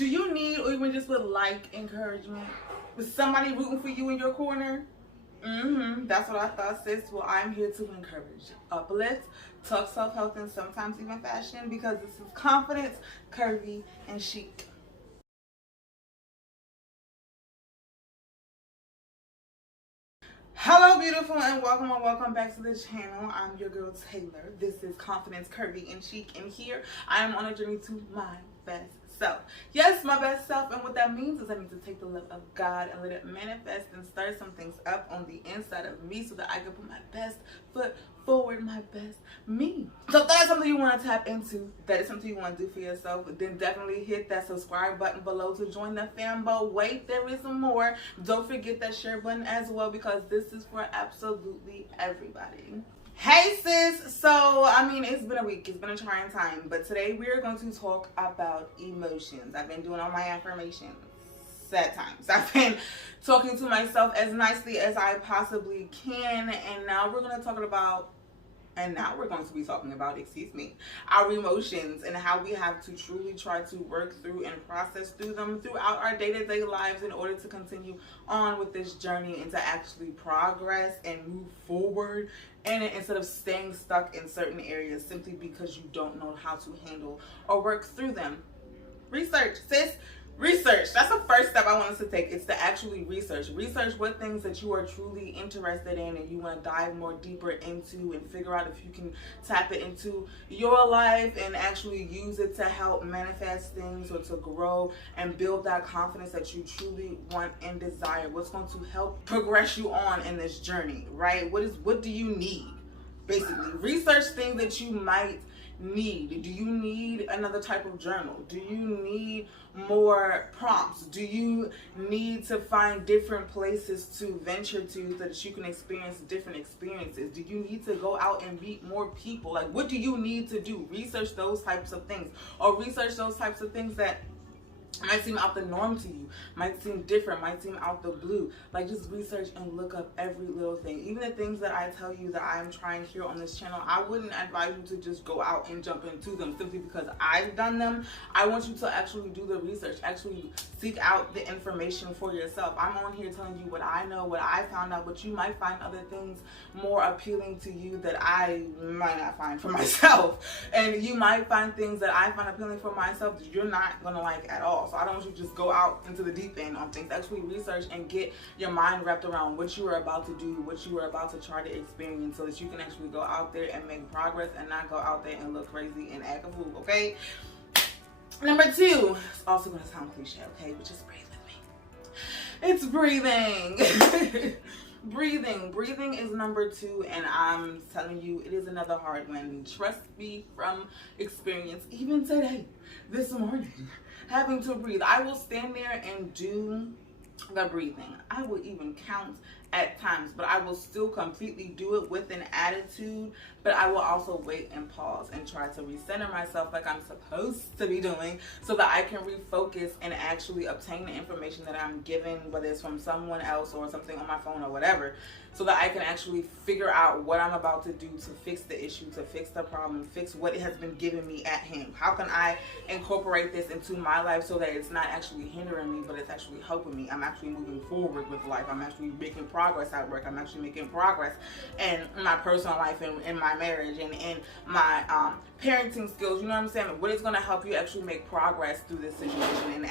Do you need or even just would like encouragement? Is somebody rooting for you in your corner? That's what I thought, sis. Well, I'm here to encourage, uplift, talk self-help, and sometimes even fashion, because this is confidence, curvy, and chic. Hello, beautiful, and welcome back to the channel. I'm your girl, Taylor. This is Confidence, Curvy, and Chic, and here I am on a journey to my best self. Yes, my best self, and what that means is I need to take the love of God and let it manifest and stir some things up on the inside of me so that I can put my best foot forward, my best me. So if that's something you want to tap into, that is something you want to do for yourself, then definitely hit that subscribe button below to join the fam. But wait, there is more. Don't forget that share button as well, because this is for absolutely everybody. Hey sis, so it's been a week, it's been a trying time, but today we are going to talk about emotions. I've been doing all my affirmations at times. I've been talking to myself as nicely as I possibly can, and now we're going to be talking about, our emotions and how we have to truly try to work through and process through them throughout our day-to-day lives in order to continue on with this journey and to actually progress and move forward, and instead of staying stuck in certain areas simply because you don't know how to handle or work through them. Research, sis. Research. That's the first step I want us to take. It's to actually research. Research what things that you are truly interested in and you want to dive more deeper into, and figure out if you can tap it into your life and actually use it to help manifest things or to grow and build that confidence that you truly want and desire. What's going to help progress you on in this journey, right? What do you need? Basically, research things that you might need. Do you need another type of journal? Do you need more prompts? Do you need to find different places to venture to so that you can experience different experiences? Do you need to go out and meet more people? Like, what do you need to do? Research those types of things, or research those types of things that might seem out the norm to you, might seem different, might seem out the blue. Like, just research and look up every little thing. Even the things that I tell you that I'm trying here on this channel, I wouldn't advise you to just go out and jump into them simply because I've done them. I want you to actually do the research, actually seek out the information for yourself. I'm on here telling you what I know, what I found out, but you might find other things more appealing to you that I might not find for myself. And you might find things that I find appealing for myself that you're not gonna like at all. So I don't want you to just go out into the deep end on things. Actually research and get your mind wrapped around what you are about to do, what you are about to try to experience, so that you can actually go out there and make progress and not go out there and look crazy and act a fool, okay? Number 2, it's also going to sound cliche, okay? But just breathe with me. It's breathing. Breathing is number 2, and I'm telling you, it is another hard one. Trust me from experience. Even today, this morning, having to breathe. I will stand there and do the breathing. I will even count at times, but I will still completely do it with an attitude. But I will also wait and pause and try to recenter myself like I'm supposed to be doing, so that I can refocus and actually obtain the information that I'm given, whether it's from someone else or something on my phone or whatever, so that I can actually figure out what I'm about to do to fix the issue, to fix the problem, fix what has been given me at hand. How can I incorporate this into my life so that it's not actually hindering me, but it's actually helping me? I'm actually moving forward with life. I'm actually making progress at work. I'm actually making progress in my personal life and in my marriage and in my parenting skills. You know what I'm saying? What is going to help you actually make progress through this situation, and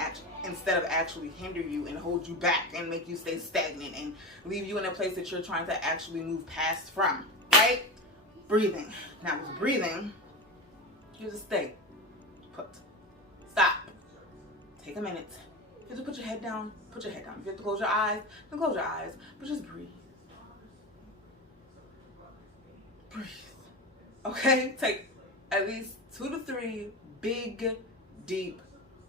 instead of actually hinder you and hold you back and make you stay stagnant and leave you in a place that you're trying to actually move past from, right? Breathing. Now with breathing, you just stay put. Stop. Take a minute. If you have to put your head down, put your head down. If you have to close your eyes, then close your eyes. But just breathe. Breathe. Okay? Take at least 2 to 3 big, deep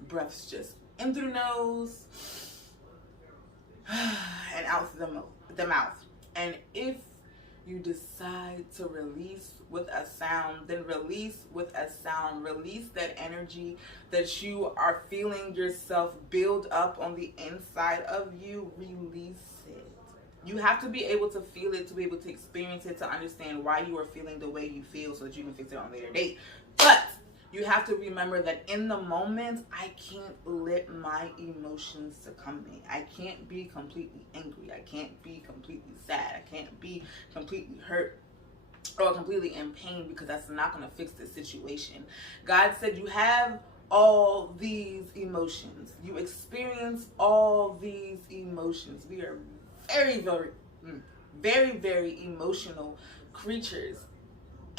breaths. Just in through the nose and out through the mouth. And if you decide to release with a sound, then release with a sound. Release that energy that you are feeling yourself build up on the inside of you. Release it. You have to be able to feel it, to be able to experience it, to understand why you are feeling the way you feel, so that you can fix it on a later date. But You have to remember that in the moment, I can't let my emotions succumb me. I can't be completely angry. I can't be completely sad. I can't be completely hurt or completely in pain, because that's not going to fix the situation. God said you have all these emotions. You experience all these emotions. We are very, very emotional creatures.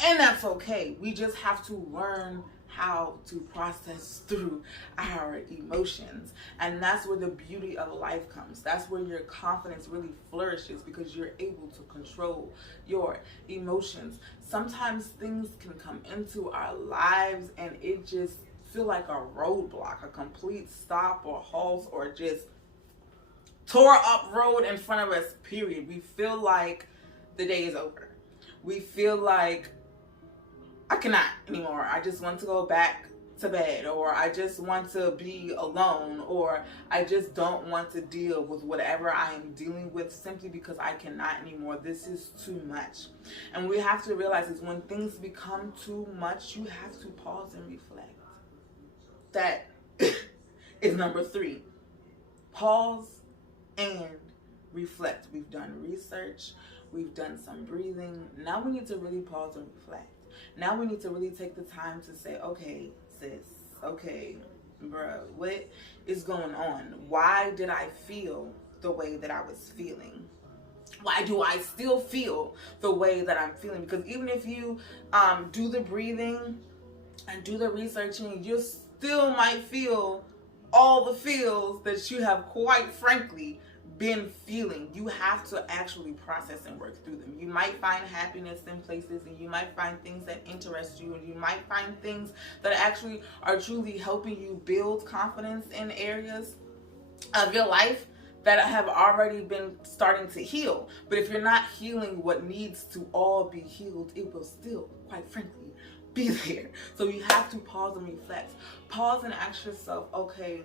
And that's okay. We just have to learn how to process through our emotions. And that's where the beauty of life comes. That's where your confidence really flourishes, because you're able to control your emotions. Sometimes things can come into our lives and it just feel like a roadblock, a complete stop or halt, or just tore up road in front of us, period. We feel like the day is over. We feel like I cannot anymore. I just want to go back to bed, or I just want to be alone, or I just don't want to deal with whatever I am dealing with, simply because I cannot anymore. This is too much. And we have to realize is when things become too much, you have to pause and reflect. That is number 3. Pause and reflect. We've done research. We've done some breathing. Now we need to really pause and reflect. Now we need to really take the time to say, okay, sis, okay, bro, what is going on? Why did I feel the way that I was feeling? Why do I still feel the way that I'm feeling? Because even if you do the breathing and do the researching, you still might feel all the feels that you have, quite frankly, been feeling. You have to actually process and work through them. You might find happiness in places, and you might find things that interest you, and you might find things that actually are truly helping you build confidence in areas of your life that have already been starting to heal. But if you're not healing what needs to all be healed, it will still, quite frankly, be there. So you have to pause and reflect. Pause and ask yourself, okay,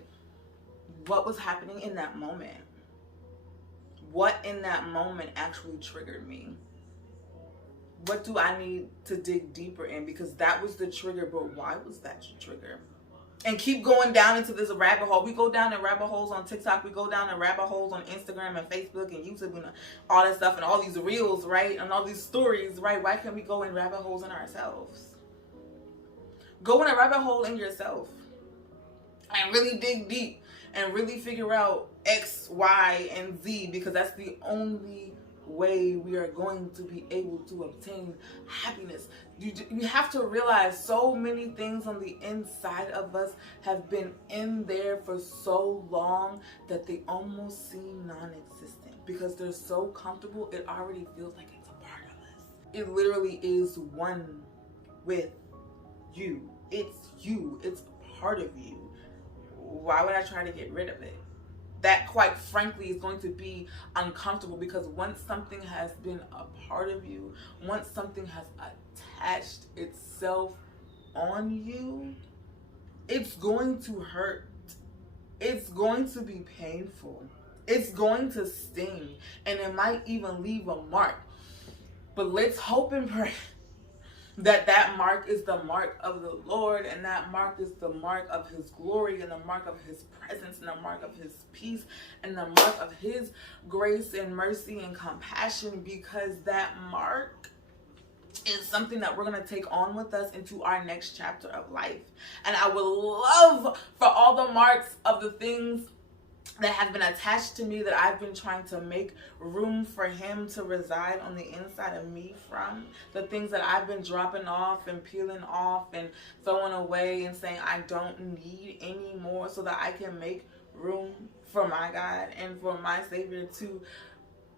what was happening in that moment? What in that moment actually triggered me? What do I need to dig deeper in? Because that was the trigger, but why was that your trigger? And keep going down into this rabbit hole. We go down in rabbit holes on TikTok. We go down in rabbit holes on Instagram and Facebook and YouTube and all that stuff and all these reels, right? And all these stories, right? Why can't we go in rabbit holes in ourselves? Go in a rabbit hole in yourself and really dig deep and really figure out X, Y, and Z, because that's the only way we are going to be able to obtain happiness. You have to realize so many things on the inside of us have been in there for so long that they almost seem non-existent, because they're so comfortable it already feels like it's a part of us. It literally is one with you. It's you. It's a part of you. Why would I try to get rid of it? That, quite frankly, is going to be uncomfortable, because once something has been a part of you, once something has attached itself on you, it's going to hurt. It's going to be painful. It's going to sting, and it might even leave a mark. But let's hope and pray that mark is the mark of the Lord, and that mark is the mark of his glory, and the mark of his presence, and the mark of his peace, and the mark of his grace and mercy and compassion, because that mark is something that we're going to take on with us into our next chapter of life. And I would love for all the marks of the things that have been attached to me, that I've been trying to make room for him to reside on the inside of me from, the things that I've been dropping off and peeling off and throwing away and saying I don't need anymore, so that I can make room for my God and for my Savior to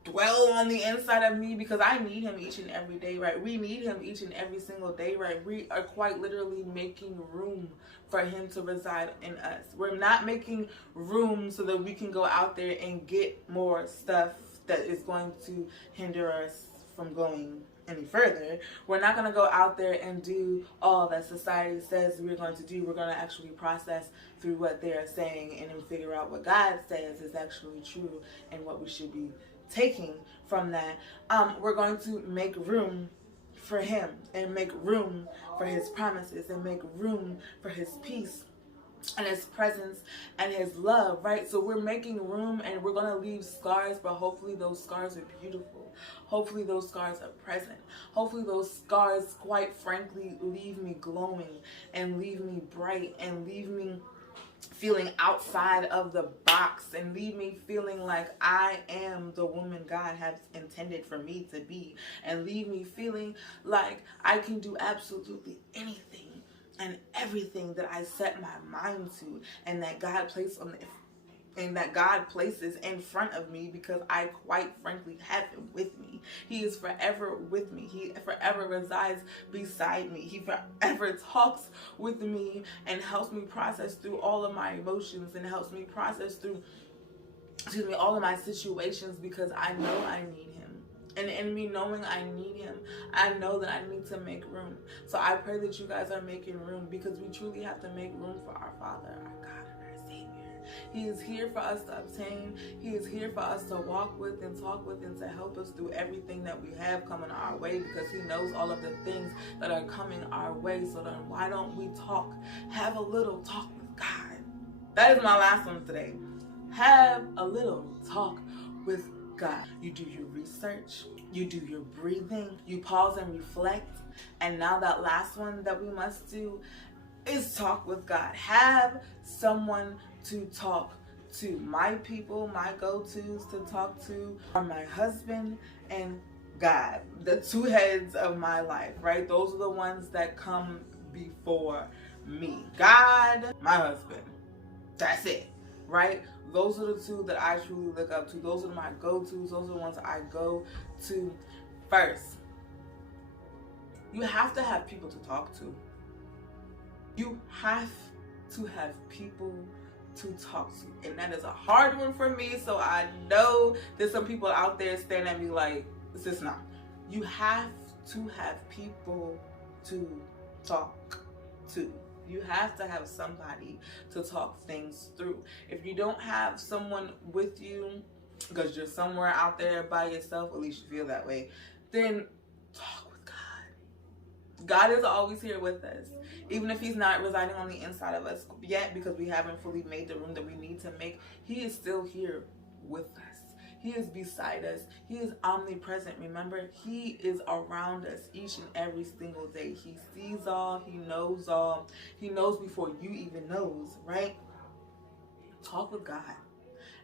dwell on the inside of me, because I need him each and every day, right? We need him each and every single day, right? We are quite literally making room for him to reside in us. We're not making room so that we can go out there and get more stuff that is going to hinder us from going any further. We're not going to go out there and do all that society says we're going to do. We're going to actually process through what they are saying and then figure out what God says is actually true and what we should be taking from that. We're going to make room for him and make room for his promises and make room for his peace and his presence and his love, right? So we're making room and we're gonna leave scars, but hopefully those scars are beautiful. Hopefully those scars are present. Hopefully those scars, quite frankly, leave me glowing and leave me bright and leave me feeling outside of the box and leave me feeling like I am the woman God has intended for me to be, and leave me feeling like I can do absolutely anything and everything that I set my mind to, and that God places in front of me, because I quite frankly have him with me. He is forever with me. He forever resides beside me. He forever talks with me and helps me process through all of my emotions and helps me process through, all of my situations, because I know I need him. And in me knowing I need him, I know that I need to make room. So I pray that you guys are making room, because we truly have to make room for our Father, our God, and our Savior. He is here for us to obtain. He is here for us to walk with and talk with and to help us through everything that we have coming our way, because he knows all of the things that are coming our way. So then why don't we talk? Have a little talk with God. That is my last one today. Have a little talk with God. You do your research, you do your breathing, you pause and reflect. And now that last one that we must do is talk with God. Have someone to talk to. My people, my go-tos to talk to are my husband and God, the two heads of my life, right? Those are the ones that come before me. God, my husband. That's it, right? Those are the two that I truly look up to. Those are my go-tos. Those are the ones I go to first. You have to have people to talk to. You have to have people to talk to. And that is a hard one for me. So I know there's some people out there staring at me like, it's just not. You have to have people to talk to. You have to have somebody to talk things through. If you don't have someone with you, because you're somewhere out there by yourself, at least you feel that way, then talk with God. God is always here with us. Even if he's not residing on the inside of us yet, because we haven't fully made the room that we need to make, he is still here with us. He is beside us. He is omnipresent. Remember, he is around us each and every single day. He sees all. He knows all. He knows before you even knows, right? Talk with God.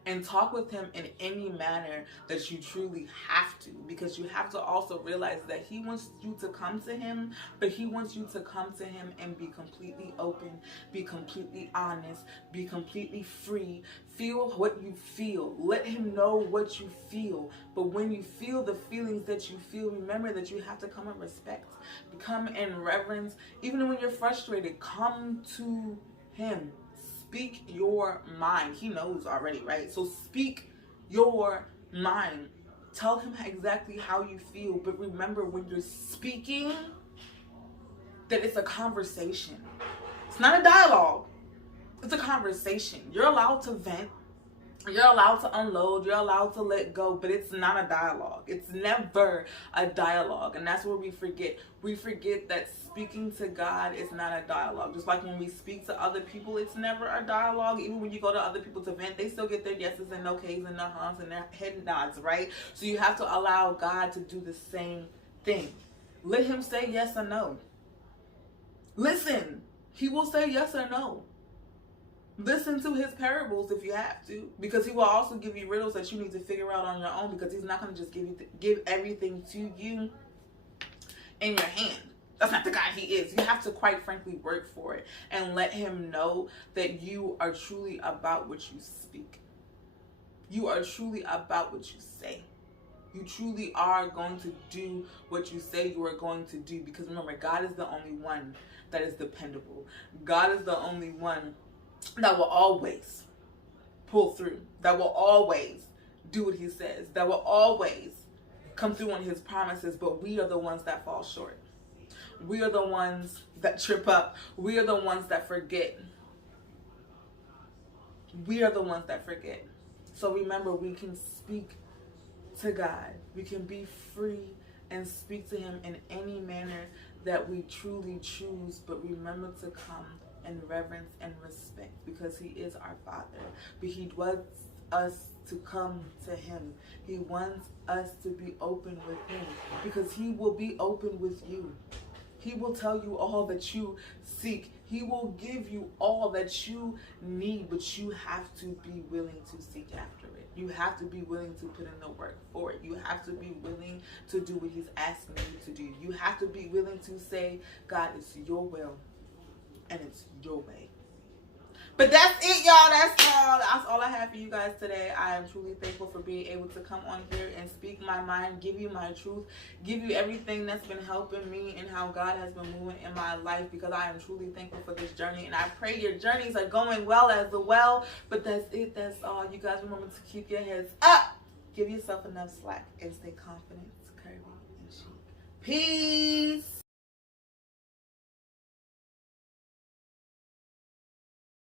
And talk with him in any manner that you truly have to, because you have to also realize that he wants you to come to him, but he wants you to come to him and be completely open, be completely honest, be completely free. Feel what you feel. Let him know what you feel. But when you feel the feelings that you feel, remember that you have to come in respect, come in reverence. Even when you're frustrated, come to him. Speak your mind. He knows already, right? So speak your mind. Tell him exactly how you feel. But remember, when you're speaking, that it's a conversation. It's not a dialogue. It's a conversation. You're allowed to vent. You're allowed to unload. You're allowed to let go. But it's not a dialogue. It's never a dialogue. And that's where we forget. We forget that speaking to God is not a dialogue. Just like when we speak to other people, it's never a dialogue. Even when you go to other people to vent, they still get their yeses and okays and their hums and their head nods, right? So you have to allow God to do the same thing. Let him say yes or no. Listen. He will say yes or no. Listen to his parables if you have to, because he will also give you riddles that you need to figure out on your own, because he's not going to just give everything to you in your hand. That's not the God he is. You have to, quite frankly, work for it and let him know that you are truly about what you speak. You are truly about what you say. You truly are going to do what you say you are going to do, because remember, God is the only one that is dependable. God is the only one that will always pull through, that will always do what he says, that will always come through on his promises. But we are the ones that fall short. We are the ones that trip up. We are the ones that forget. We are the ones that forget. So remember, we can speak to God. We can be free and speak to him in any manner that we truly choose, but remember to come in reverence and respect, because he is our Father. But he wants us to come to him. He wants us to be open with him, because he will be open with you. He will tell you all that you seek. He will give you all that you need, but you have to be willing to seek after it. You have to be willing to put in the work for it. You have to be willing to do what he's asking you to do. You have to be willing to say, God, it's your will and it's your way. But that's it, y'all. That's all I have for you guys today. I am truly thankful for being able to come on here and speak my mind, give you my truth, give you everything that's been helping me and how God has been moving in my life, because I am truly thankful for this journey. And I pray your journeys are going well as well. But that's it. That's all. You guys remember to keep your heads up. Give yourself enough slack and stay confident, curvy, and chic. Peace.